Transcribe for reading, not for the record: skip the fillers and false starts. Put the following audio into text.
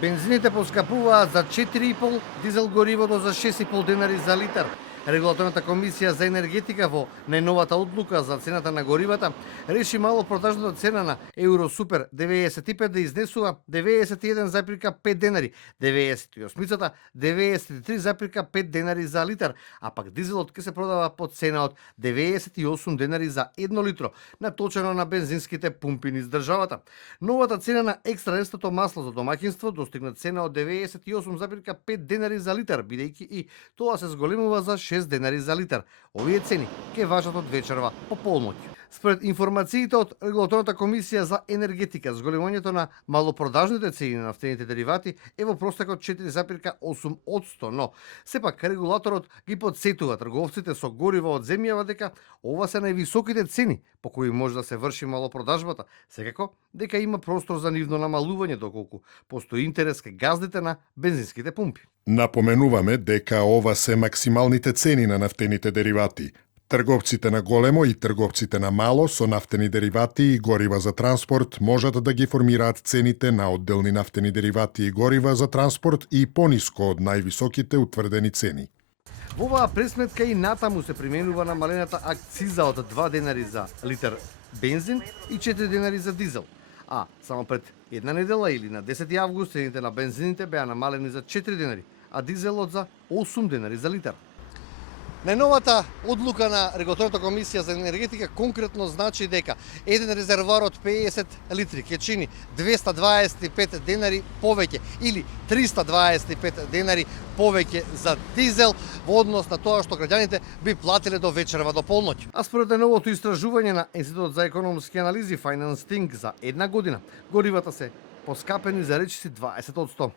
Бензините поскапуваат за 4,5, дизел горивото за 6,5 денари за литар. Регулаторната комисија за енергетика во најновата одлука за цената на горивата реши малопродажната цена на Евросупер 95 да изнесува 91,5 денари, 98-цата 93,5 денари за литар, а пак дизелот ќе се продава по цена од 98 денари за 1 литро, наточено на бензинските пумпи низ државата. Новата цена на екстра рестото масло за домаќинство достигна цена од 98,5 денари за литар, бидејќи и тоа се зголемува за 6 денари за литар. Овие цени ќе важат од вечерва по полноќ. Според информациите од Регулаторната комисија за енергетика, зголемувањето на малопродажните цени на нафтените деривати е во простекот 4,8%, но сепак регулаторот ги подсетува трговците со гориво од земјава дека ова се највисоките цени по кои може да се врши малопродажбата, секако дека има простор за нивно намалување доколку постои интерес кај газдите на бензинските пумпи. Напоменуваме дека ова се максималните цени на нафтените деривати. Трговците на големо и трговците на мало со нафтени деривати и горива за транспорт можат да ги формираат цените на одделни нафтени деривати и горива за транспорт и пониско од највисоките утврдени цени. Во оваа пресметка и натаму се применува намалената акциза од 2 денари за литар бензин и 4 денари за дизел. А само пред една недела или на 10 август цените на бензините беа намалени за 4 денари, а дизелот за 8 денари за литар. Најновата одлука на Регулаторната комисија за енергетика конкретно значи дека еден резервоар од 50 литри ќе чини 225 денари повеќе или 325 денари повеќе за дизел во однос на тоа што граѓаните би платиле до вечерва до полноќ. А според новото истражување на Институтот за економски анализи Finance Think за една година, горивата се поскапени за речиси 20%.